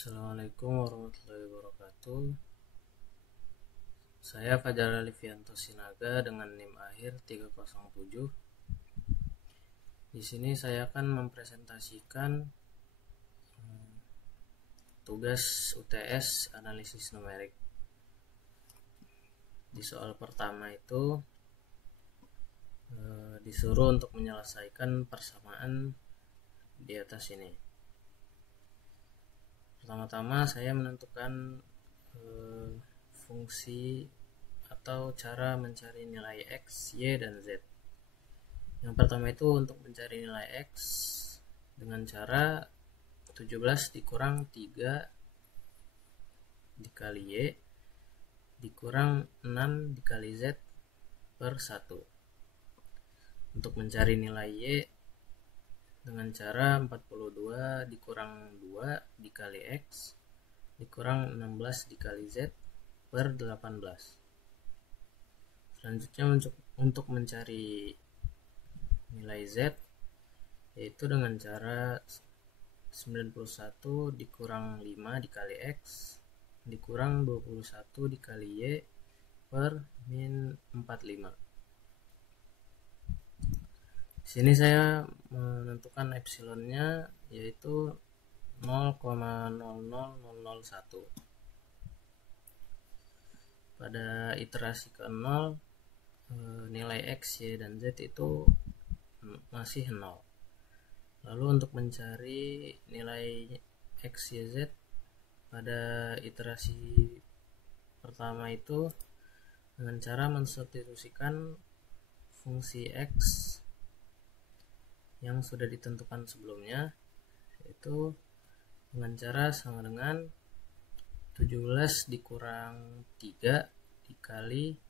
Assalamualaikum warahmatullahi wabarakatuh. Saya Fajar Alifianto Sinaga dengan NIM akhir 307. Di sini saya akan mempresentasikan tugas UTS analisis numerik. Di soal pertama itu disuruh untuk menyelesaikan persamaan di atas ini. Pertama-tama saya menentukan fungsi atau cara mencari nilai X, Y, dan Z. Yang pertama itu untuk mencari nilai X dengan cara 17 dikurang 3 dikali Y dikurang 6 dikali Z per 1. Untuk mencari nilai Y dengan cara 42 dikurang 2 dikali X dikurang 16 dikali Z per 18. Selanjutnya untuk mencari nilai Z yaitu dengan cara 91 dikurang 5 dikali X dikurang 21 dikali Y per min 45. Di sini saya menentukan epsilonnya yaitu 0,00001. Pada iterasi ke-0 nilai X, Y, dan Z itu masih 0. Lalu untuk mencari nilai X, Y, Z pada iterasi pertama itu dengan cara mensubstitusikan fungsi X yang sudah ditentukan sebelumnya, yaitu dengan cara sama dengan 17 dikurang 3 dikali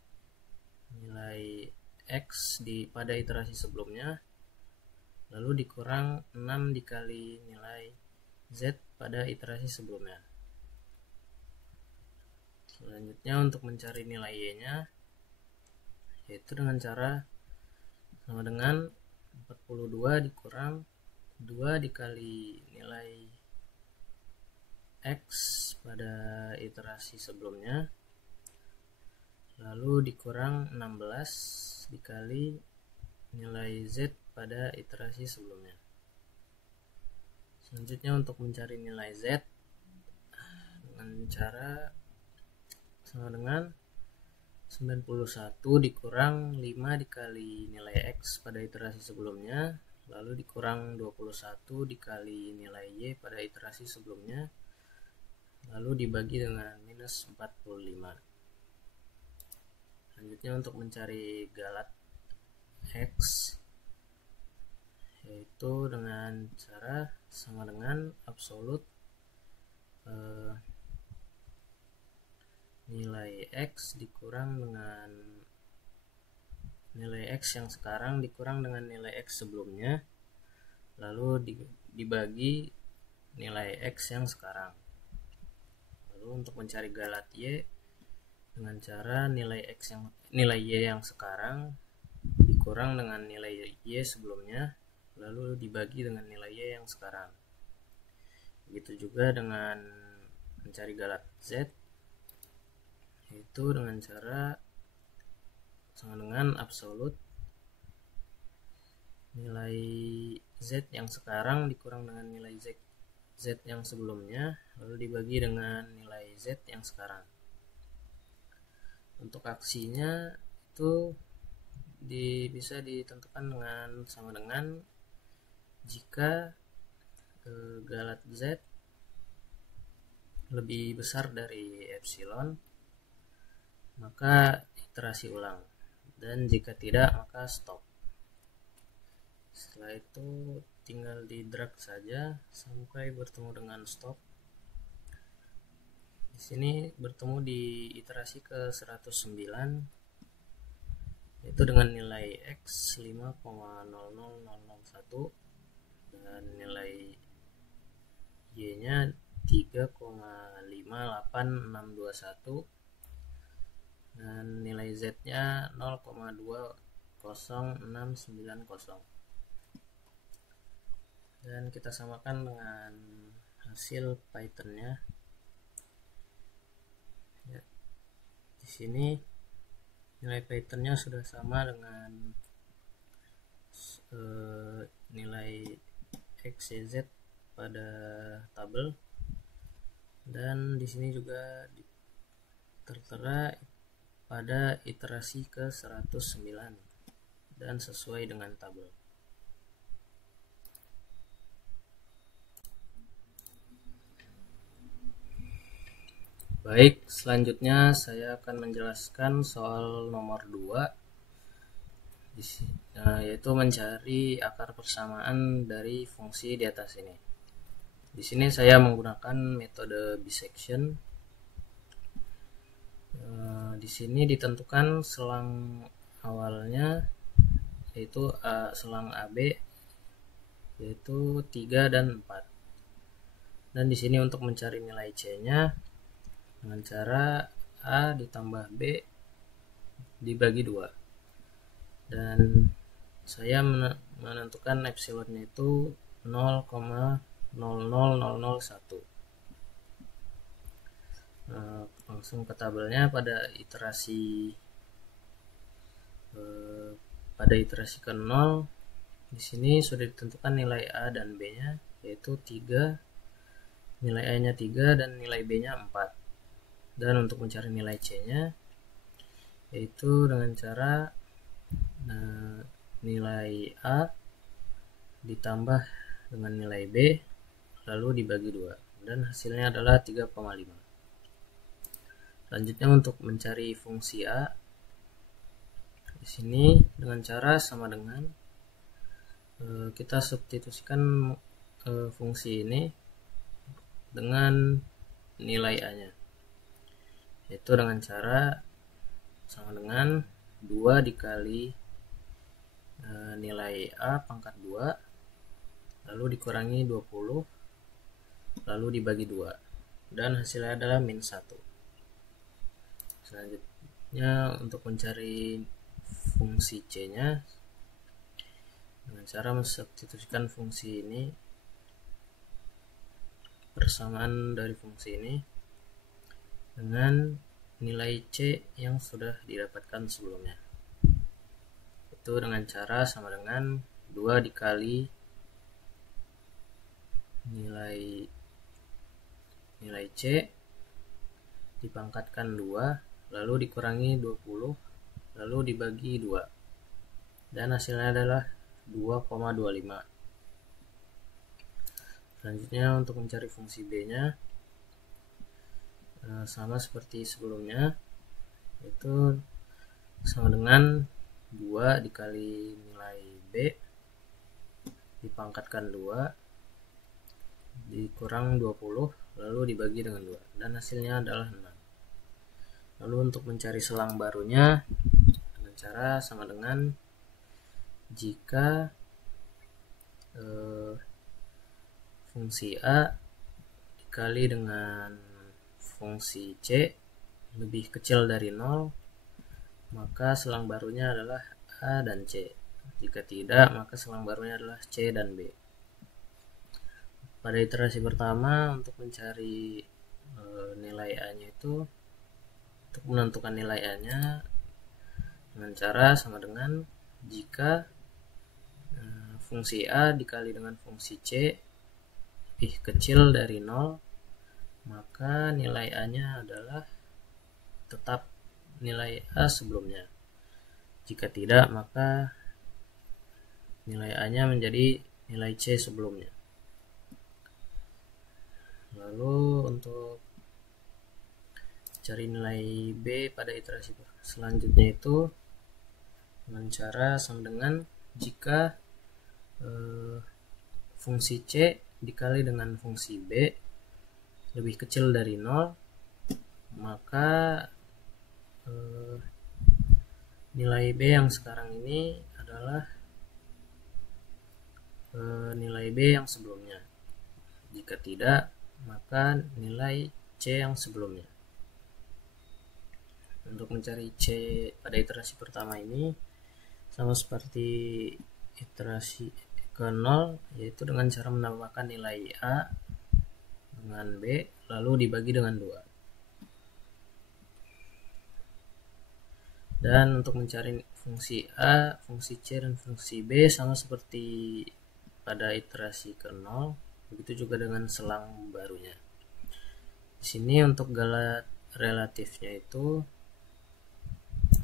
nilai X pada iterasi sebelumnya, lalu dikurang 6 dikali nilai Z pada iterasi sebelumnya. Selanjutnya untuk mencari nilai Y-nya yaitu dengan cara sama dengan 42 dikurang 2 dikali nilai X pada iterasi sebelumnya, lalu dikurang 16 dikali nilai Z pada iterasi sebelumnya. Selanjutnya untuk mencari nilai Z dengan cara sama dengan 91 dikurang 5 dikali nilai X pada iterasi sebelumnya, lalu dikurang 21 dikali nilai Y pada iterasi sebelumnya, lalu dibagi dengan minus 45. Selanjutnya untuk mencari galat X yaitu dengan cara sama dengan absolut nilai X dikurang dengan nilai X yang sekarang dikurang dengan nilai X sebelumnya, lalu dibagi nilai X yang sekarang. Lalu untuk mencari galat Y dengan cara nilai Y yang sekarang dikurang dengan nilai Y sebelumnya, lalu dibagi dengan nilai Y yang sekarang. Begitu juga dengan mencari galat Z, yaitu dengan cara sama dengan absolut nilai Z yang sekarang dikurang dengan nilai Z yang sebelumnya, lalu dibagi dengan nilai Z yang sekarang. Untuk aksinya itu bisa ditentukan dengan sama dengan jika galat Z lebih besar dari epsilon maka iterasi ulang, dan jika tidak maka stop. Setelah itu tinggal di drag saja sampai bertemu dengan stop. Di sini bertemu di iterasi ke 109 yaitu dengan nilai X 5,00001 dan nilai Y-nya 3,58621 dan nilai Z-nya 0,20690. Dan kita samakan dengan hasil Python-nya. Ya, di sini nilai Python-nya sudah sama dengan nilai X, Y, Z pada tabel, dan di sini juga tertera pada iterasi ke 109 dan sesuai dengan tabel. Baik, selanjutnya saya akan menjelaskan soal nomor 2, yaitu mencari akar persamaan dari fungsi di atas ini. Di sini saya menggunakan metode bisection. Di sini ditentukan selang awalnya yaitu selang AB yaitu 3 dan 4. Dan di sini untuk mencari nilai C-nya dengan cara A ditambah B dibagi 2. Dan saya menentukan epsilonnya itu 0,00001. Langsung ke tabelnya. Pada iterasi ke 0, di sini sudah ditentukan nilai A dan B-nya yaitu 3, nilai A-nya 3 dan nilai B-nya 4. Dan untuk mencari nilai C-nya yaitu dengan cara nilai A ditambah dengan nilai B lalu dibagi 2, dan hasilnya adalah 3,5. Selanjutnya untuk mencari fungsi A, di sini dengan cara sama dengan kita substitusikan fungsi ini dengan nilai A-nya, yaitu dengan cara sama dengan 2 dikali nilai A pangkat 2 lalu dikurangi 20 lalu dibagi 2, dan hasilnya adalah min 1. Selanjutnya untuk mencari fungsi C-nya dengan cara mensubstitusikan fungsi ini, persamaan dari fungsi ini dengan nilai C yang sudah didapatkan sebelumnya, itu dengan cara sama dengan 2 dikali nilai C dipangkatkan 2 lalu dikurangi 20 lalu dibagi 2, dan hasilnya adalah 2,25. Selanjutnya untuk mencari fungsi B-nya sama seperti sebelumnya, yaitu sama dengan 2 dikali nilai B dipangkatkan 2 dikurang 20 lalu dibagi dengan 2, dan hasilnya adalah 6. Lalu untuk mencari selang barunya dengan cara sama dengan jika fungsi A dikali dengan fungsi C lebih kecil dari 0, maka selang barunya adalah A dan C. Jika tidak, maka selang barunya adalah C dan B. Pada iterasi pertama untuk mencari nilai A-nya itu, untuk menentukan nilai A-nya dengan cara sama dengan jika fungsi A dikali dengan fungsi C lebih kecil dari 0, maka nilai A-nya adalah tetap nilai A sebelumnya. Jika tidak, maka nilai A-nya menjadi nilai C sebelumnya. Lalu untuk cari nilai B pada iterasi selanjutnya itu dengan cara sama dengan jika fungsi C dikali dengan fungsi B lebih kecil dari 0, maka nilai B yang sekarang ini adalah nilai B yang sebelumnya. Jika tidak, maka nilai C yang sebelumnya. Untuk mencari C pada iterasi pertama ini sama seperti iterasi ke 0, yaitu dengan cara menambahkan nilai A dengan B lalu dibagi dengan 2. Dan untuk mencari fungsi A, fungsi C, dan fungsi B sama seperti pada iterasi ke-0, begitu juga dengan selang barunya. Di sini untuk galat relatifnya itu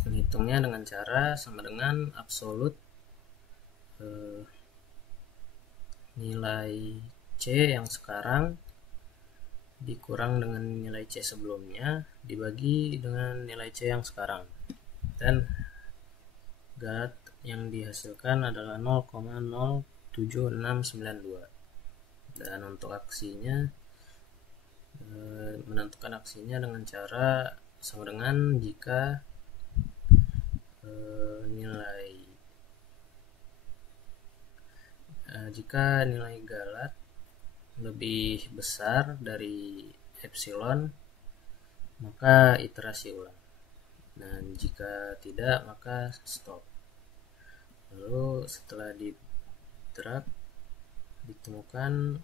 menghitungnya dengan cara sama dengan absolut nilai C yang sekarang dikurang dengan nilai C sebelumnya dibagi dengan nilai C yang sekarang, dan galat yang dihasilkan adalah 0,07692. Dan untuk aksinya menentukan aksinya dengan cara sama dengan jika nilai galat lebih besar dari epsilon, maka iterasi ulang, dan jika tidak maka stop. Lalu setelah di drag ditemukan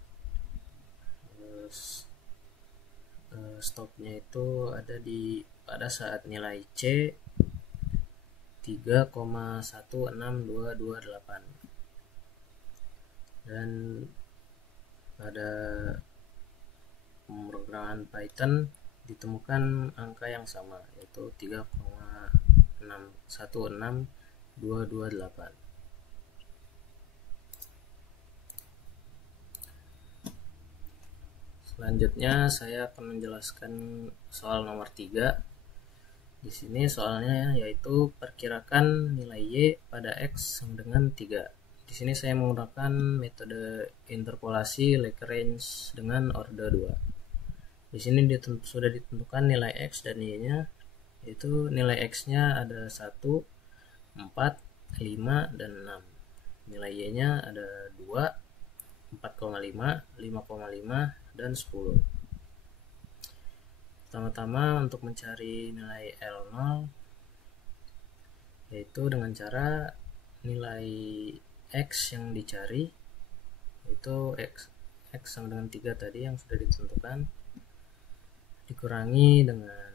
stopnya itu ada pada saat nilai C 3,16228, dan pada pemrograman Python ditemukan angka yang sama, yaitu 3,16228. Selanjutnya saya akan menjelaskan soal nomor 3. Di sini soalnya yaitu perkirakan nilai Y pada X sama dengan 3. Di sini saya menggunakan metode interpolasi Lagrange dengan order 2. Di sini sudah ditentukan nilai X dan Y-nya, yaitu nilai X-nya ada 1, 4, 5, dan 6. Nilai Y-nya ada 2, 4,5, 5,5, dan 10. Pertama-tama untuk mencari nilai L0, yaitu dengan cara nilai X yang dicari, yaitu X sama dengan 3 tadi yang sudah ditentukan, dikurangi dengan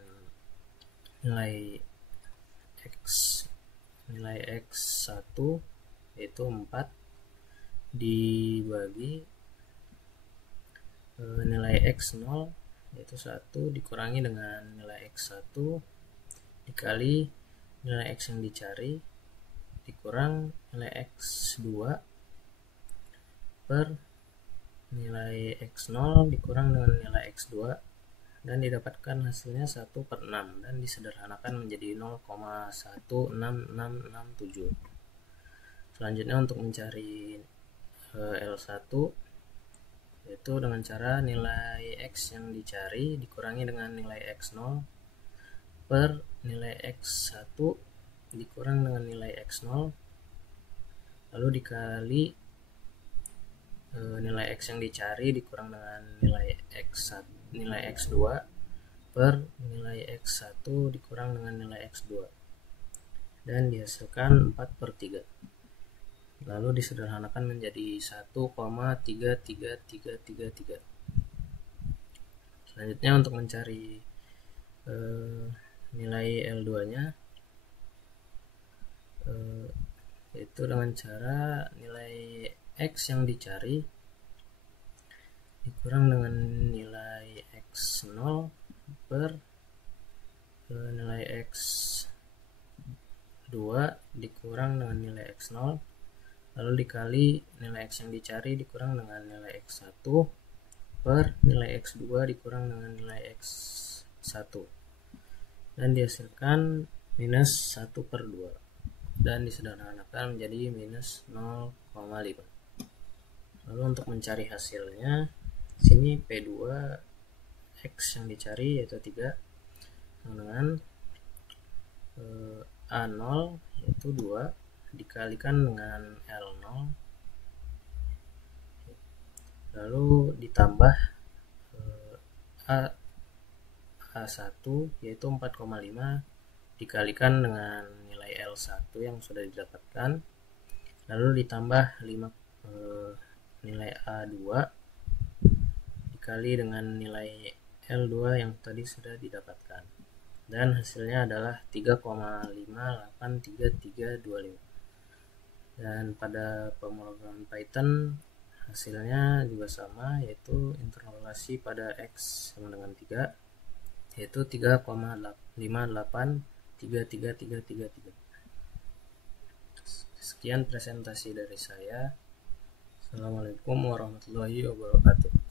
nilai X1 yaitu 4 dibagi nilai X0 yaitu 1 dikurangi dengan nilai X1 dikali nilai X yang dicari dikurang nilai X2 per nilai X0 dikurang dengan nilai X2, dan didapatkan hasilnya 1/6 dan disederhanakan menjadi 0,16667. Selanjutnya untuk mencari L1 yaitu dengan cara nilai X yang dicari dikurangi dengan nilai X0 per nilai X1 dikurang dengan nilai X0 lalu dikali nilai X yang dicari dikurang dengan nilai X2 per nilai X1 dikurang dengan nilai X2, dan dihasilkan 4/3. Lalu disederhanakan menjadi 1,33333. Selanjutnya untuk mencari nilai L2 nya yaitu dengan cara nilai X yang dicari dikurang dengan nilai X0 per nilai X2 dikurang dengan nilai X0 lalu dikali nilai X yang dicari dikurang dengan nilai X1 per nilai X2 dikurang dengan nilai X1, dan dihasilkan minus 1/2 dan disederhanakan menjadi minus 0,5. Lalu untuk mencari hasilnya sini P2 X yang dicari yaitu 3 dengan A0 yaitu 2 dikalikan dengan L0 lalu ditambah A1 yaitu 4,5 dikalikan dengan nilai L1 yang sudah didapatkan lalu ditambah nilai A2 dikali dengan nilai L2 yang tadi sudah didapatkan. Dan hasilnya adalah 3,583325. Dan pada pemrograman Python hasilnya juga sama, yaitu interpolasi pada X sama dengan 3, yaitu 3,583333. Sekian presentasi dari saya. Assalamualaikum warahmatullahi wabarakatuh.